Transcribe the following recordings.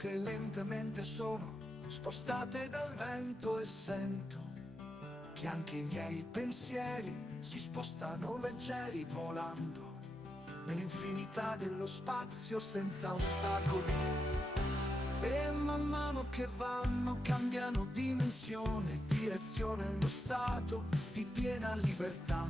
che lentamente sono spostate dal vento e sento che anche i miei pensieri si spostano leggeri volando nell'infinità dello spazio senza ostacoli. E man mano che vanno cambiano dimensione, direzione lo stato di piena libertà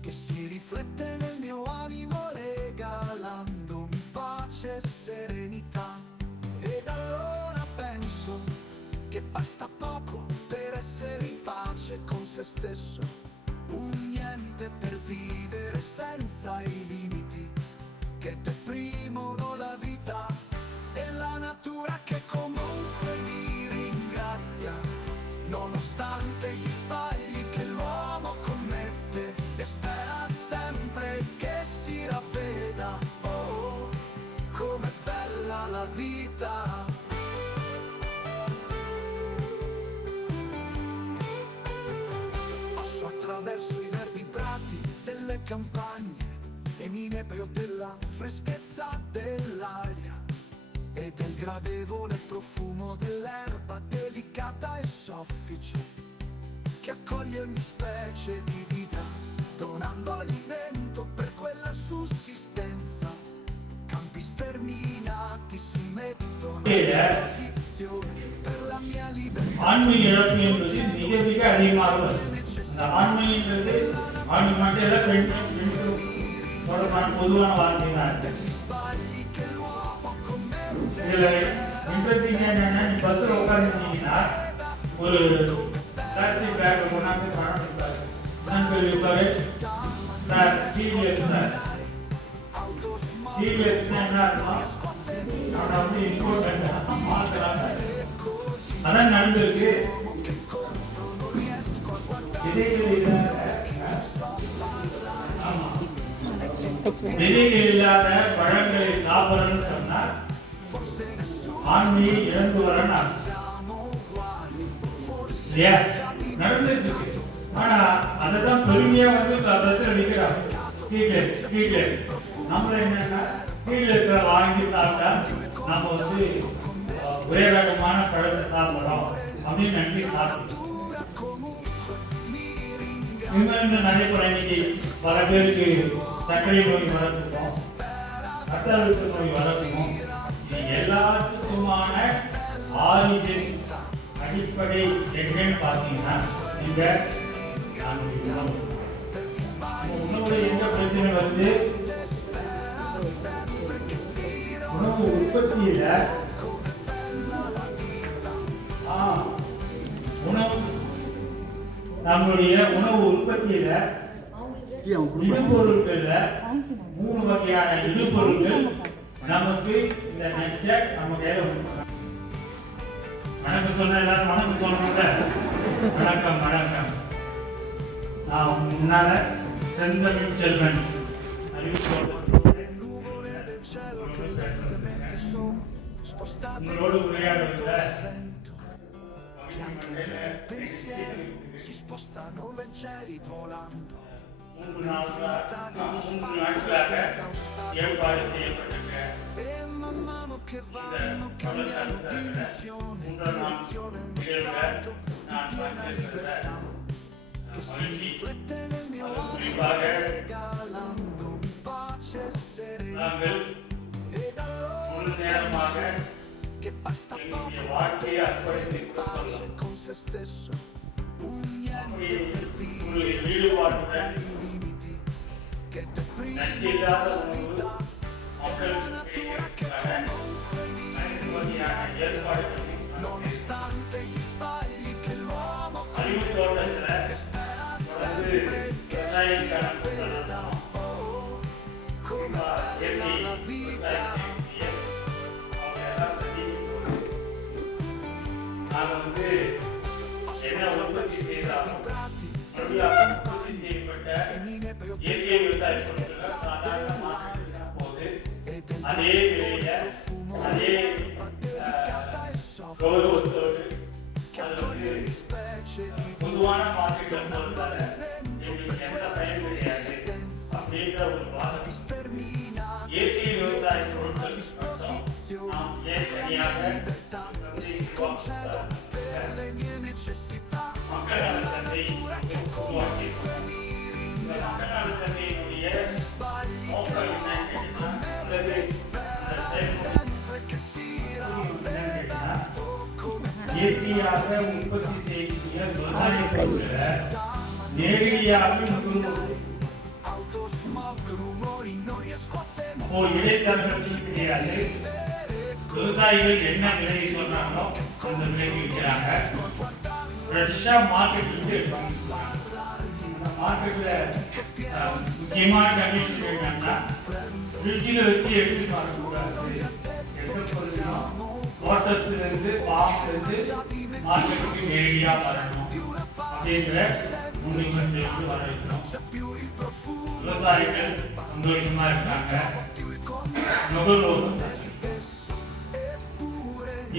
che si riflette nel mio animo regalandomi pace e serenità. Ed allora penso che basta poco per essere in pace con se stesso, un niente per vivere senza i limiti che deprimono la vita e la natura che comunque mi ringrazia, nonostante gli sbagli vita! Passo attraverso i verdi prati delle campagne e mi inebrio della freschezza dell'aria e del gradevole profumo dell'erba delicata e soffice che accoglie ogni specie di vita donando alimento mettono a இழப்பு என்பது மிக மிக அதிகமாக உள்ளது அந்த ஆண்மைன்றது ஆன்மீக மட்டும் பெண் பெண்களுக்கு தொடர்பான பொதுவான வார்த்தை தான் இருக்கு இதுல இன்ட்ரெஸ்டிங் என்னன்னா நீ பஸ்ல உட்காந்துருந்தீங்கன்னா ஒரு பிளாஸ்டிக் பேக் கொண்டாந்து பணம் கொடுத்தாரு நண்பர் இருப்பாரு விதைகள் இல்லாத பழங்களை சாப்பிடணும்னு சொன்னார் ஆண்மையை இழந்து வரன்னு இல்லையா? நடந்துட்டு இருக்கு. ஆனா அததான் பெருமையா வந்து பிரச்சனை விற்கிறாங்க சீட்லெட் சீட்லெட் நம்மள என்னன்னா சீட்லெஸ் வாங்கி சாப்பிட்டா நம்ம வந்து உயரகமான பழத்தை சாப்பிடுறோம் அப்படின்னு நினைச்சு சாப்பிடுவோம். இன்னொன்று நடைபெற இன்னைக்கு பல பேருக்கு சர்க்கரை நோய் வரத்துக்கும் ரத்த அழுத்த நோய் வரத்துக்கும் இது எல்லாத்துக்குமான ஆரிஜின் அடிப்படை எங்கன்னு பார்த்தீங்கன்னா இந்த உணவு உணவுல எந்த பிரச்சனை வருது? உணவு உற்பத்தியில உணவு நம்மளுடைய உணவு உற்பத்தியில இடுபொருட்கள்ல மூணு வகையான இடுபொருட்கள் நமக்கு இந்த நெச்சை நம்ம கையில கொடுக்கணும். வணக்கம் சொன்ன எல்லாரும் வணக்கம் சொல்லணும்ல வணக்கம் வணக்கம் நான் முன்னால செந்தமிழ் செல்வன் அறிவிப்பு le nuvole del cielo che lentamente sono spostate உங்களோடு உரையாடுவதில் sento che anche i miei pensieri si spostano leggeri volando un'altra, un'altra dialogare sempre perché che vanno cambiando dimensione, direzione, stato di piena libertà che si riflette nel mio animo regalando pace e serenità ed allora che basta poco per essere in pace con se stesso un niente per vivere நாங்கள் nonostante gli sbagli che l'uomo அறிவு தோட்டத்தில் spera தொடர்ந்து விவசாயம் கடன் கொடுத்தோம் come இயற்கை la vita விவசாயம் செய்ய அவங்க எல்லாம் சொல்லி நாங்கள் வந்து என்ன உற்பத்தி செய்தாலும் மறுபடியும் உற்பத்தி செய்யப்பட்ட இயற்கை விவசாய பொருட்களை சாதாரணமாக போது அதே விலையில அதே இயற்கையாக உற்பத்தி செய்யக்கூடிய விவசாய பொருட்களை நேரடியாக நுகர்வோர் அப்போ இடைத்தரகர்கள் கிடையாது விவசாயிகள் என்ன விலையை சொன்னாங்களோ அந்த விலைக்கு விற்கிறாங்க. ஃப்ரெஷ்ஷாக மார்க்கெட்டுக்கு மார்க்கெட்டில் முக்கியமான கண்டிஷன் என்னன்னா ஃப்ரிட்ஜில் வச்சு எடுத்து பார்க்கக்கூடாது. எந்த பொருளும் தோட்டத்திலிருந்து பாம்பிலிருந்து மார்க்கெட்டுக்கு நேரடியாக வரணும். அப்படிங்கிற முன்னிபந்தனைக்கு வர வைக்கணும். விவசாயிகள் சந்தோஷமா இருக்காங்க. நுகர்வோர்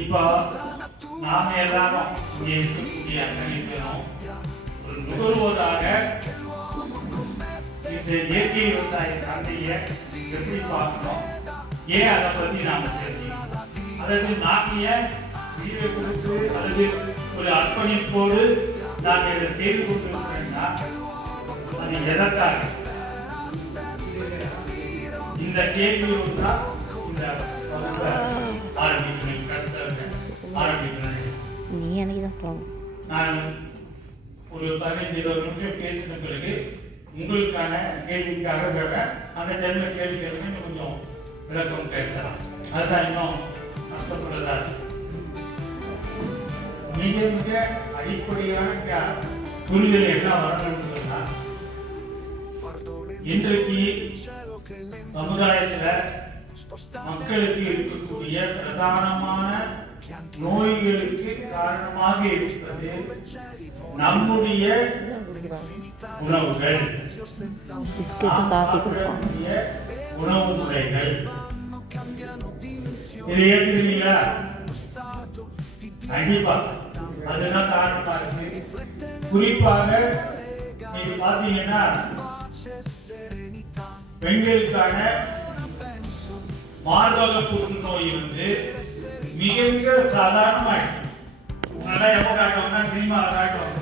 இப்போ நாம எல்லாரும் இங்கே இருக்கக்கூடிய ஒரு நுகர்வோராக இந்த இயற்கை விவசாய சந்தையை எப்படி பார்க்கணும் ஏன் அதை பத்தி நாம தெரியும் நாம ஏன் உயிரை கொடுத்து அல்லது ஒரு அர்ப்பணிப்போடு நாங்கள் இதை செய்து கொண்டிருக்கிறோம்னா அது எதற்காக? இந்த கேள்வியோடு தான் இந்த ஆரம்பிக்கிறேன் கருத்தை ஆரம்பிக்கிறேன். நீ எனக்கு தான் போகணும் நான் ஒரு பதினைஞ்சு இருபது நிமிஷம் பேசின பிறகு உங்களுக்கான கேள்விக்காக அந்த டைம்ல கேள்வி கேளுங்க இன்னும் கொஞ்சம் விளக்கம் பேசலாம். அதுதான் இன்னும் மிக மிக அடிப்படையான புரிதல் என்ன வரணும்னு சொன்னா இன்றைக்கு சமுதாயத்துல மக்களுக்கு இருக்கக்கூடிய பிரதானமான நோய்களுக்கு காரணமாக இருப்பது நம்முடைய உணவுகள். உணவு முறைகள். இதை ஏத்துக்கிறீங்களா? கண்டிப்பா. அதுதான் காரணமா இருக்கு குறிப்பாக நீங்க பாத்தீங்கன்னா பெண்களுக்கான மார்பக புற்றுநோய் வந்து மிக மிக சாதாரணமாயிடுச்சு முன்னாடி எப்போ காட்டுவாங்கன்னா சினிமா காட்டுவாங்க.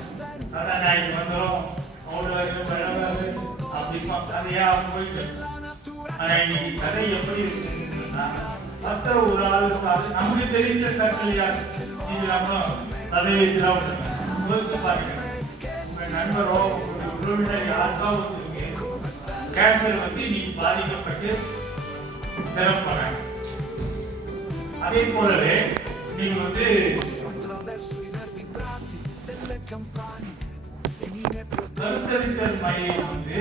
அதான் நாய்க்கு வந்துடும் அவ்வளோ அப்படி பார்த்தா கதையா போயிட்டு ஆனா இன்னைக்கு கதை எப்படி இருக்குன்னா மற்ற ஒரு ஆள் நமக்கு தெரிஞ்ச சர்க்கிள் யார்? நீங்க சதவீதத்தில் யோசிச்சு பாருங்க. உங்க நண்பரோ உங்க உறவினர் யாருக்காவது கேன்சர் வந்து நீ பாதிக்கப்பட்டு சிரமப்படுறாங்க அதே போலவே நீங்க வந்து கருத்தரித்தல் மையம் வந்து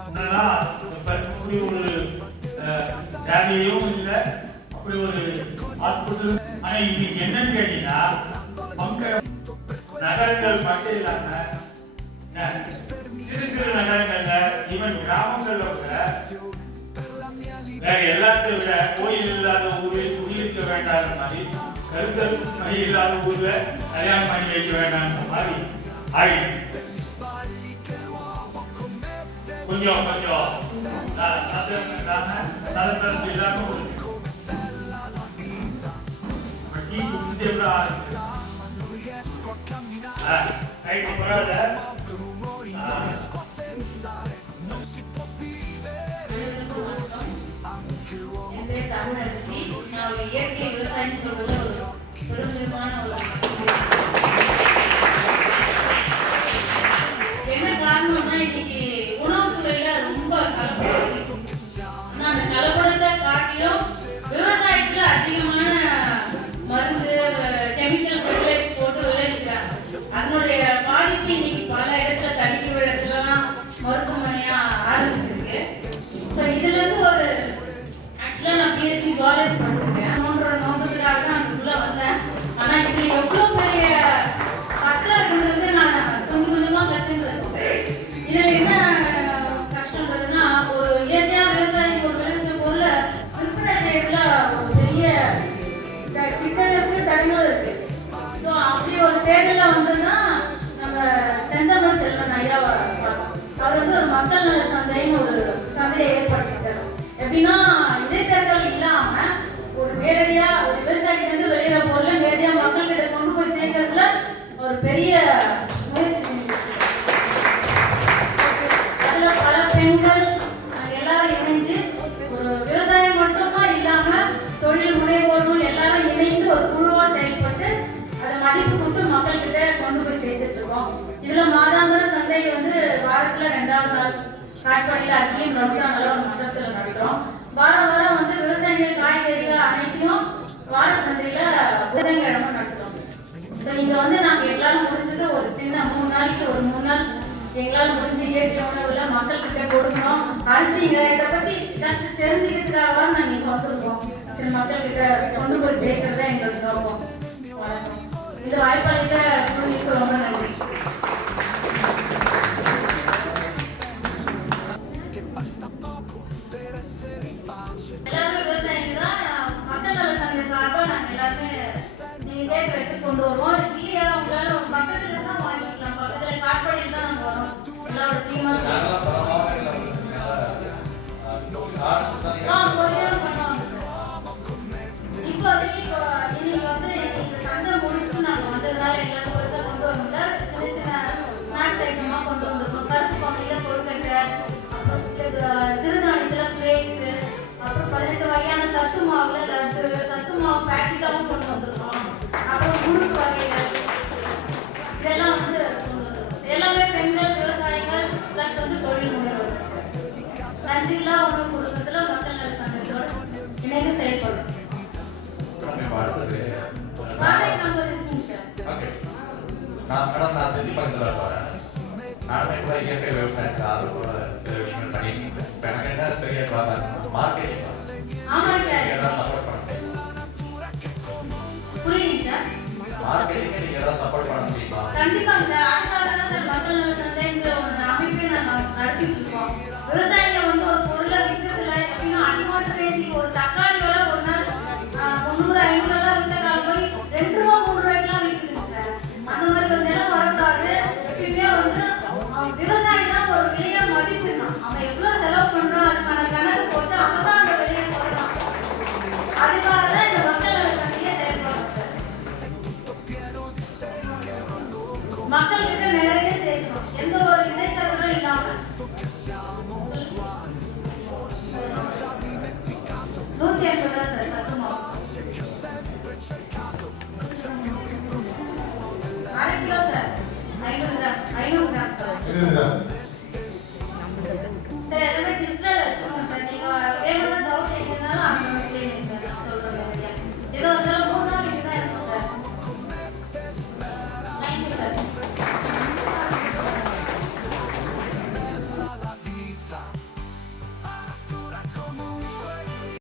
உங்களால் இப்ப இப்படி ஒரு அஹ், தேவையும் இல்லை அப்படி ஒரு ஹாஸ்பிட்டல் ஆனா இன்னைக்கு என்னன்னு கேட்டீங்கன்னா நகரங்கள் மட்டும் இல்லாம சிறு சிறு நகரங்கள்ல ஈவன் கிராமங்கள்ல கூட வேற எல்லாத்தையும் விட கோயில் இல்லாத ஊரில் குடியிருக்க வேண்டாத மாதிரி கருத்தல் கை இல்லாத ஊர்ல கல்யாணம் பண்ணி வைக்க வேண்டாம் மாதிரி ஆயிடுச்சு. கொஞ்சம் கொஞ்சம். ந- நதம் இல்லாம, நதத்தரம் இல்லாம ஒரு நம்ம டீ குடிச்சிட்டே கூட ஆரம்பிச்சு. ஆ, ரைட், பரவாயில்ல. ஆ, என் பேர் தமிழரசி. நான் ஒரு இயற்கை விவசாயம் சொல்றதுல ஒரு பெருமிதமான ஒரு விஷயம். என்ன காரணம்னா இன்னைக்கு அதனுடைய பாதிப்பு இன்னைக்கு பல இடத்துல தடுக்கி இடத்துலலாம் மருத்துவமனையா இதுல மாதாந்திர சந்தை வந்து வாரத்துல ரெண்டாவது நாள் காட்பாடியில் அரிசியும் ரமதானில் ஒரு மண்டபத்தில் நடக்கிறோம் வாரம் வாரம் வந்து விவசாயிகள் காய்கறிகள் அனைத்தையும் வார சந்தையில புதன்கிழமை நடத்துறோம். ஸோ இங்க வந்து நாங்க எங்களால் முடிஞ்சது ஒரு சின்ன மூணு நாளைக்கு ஒரு மூணு நாள் எங்களால் முடிஞ்ச இயற்கை உணவுல மக்கள்கிட்ட கொடுக்கணும். அரிசி இதை பத்தி கஷ்டம் தெரிஞ்சுக்கிறதுக்காக நாங்க இங்க வந்திருக்கோம். சில மக்கள்கிட்ட கொண்டு போய் சேர்க்கறதா எங்களுக்கு நோக்கம். இந்த வாய்ப்பளித்த குழுவிற்கு ரொம்ப நன்றி. நீங்களே எடுத்து கொண்டு வருவோம் வீடியோ உங்களால் பக்கத்துல தான் வாங்கிக்கலாம். பக்கத்துல காட்பாடியில் தான் நான் மேடம் நான் செஞ்சு பக்கத்தில் வரேன். நானுமே கூட இயற்கை விவசாயத்தை ஆர்வத்தோட சில விஷயங்கள் பண்ணிட்டு இப்போ எனக்கு என்ன பார்த்தா மார்க்கெட்டிங் தான். சப்போர்ட் பண்ண புரியுங்க சார். மார்க்கெட்டிங்கை நீங்கள் தான் சப்போர்ட் பண்ண முடியுமா? 그러면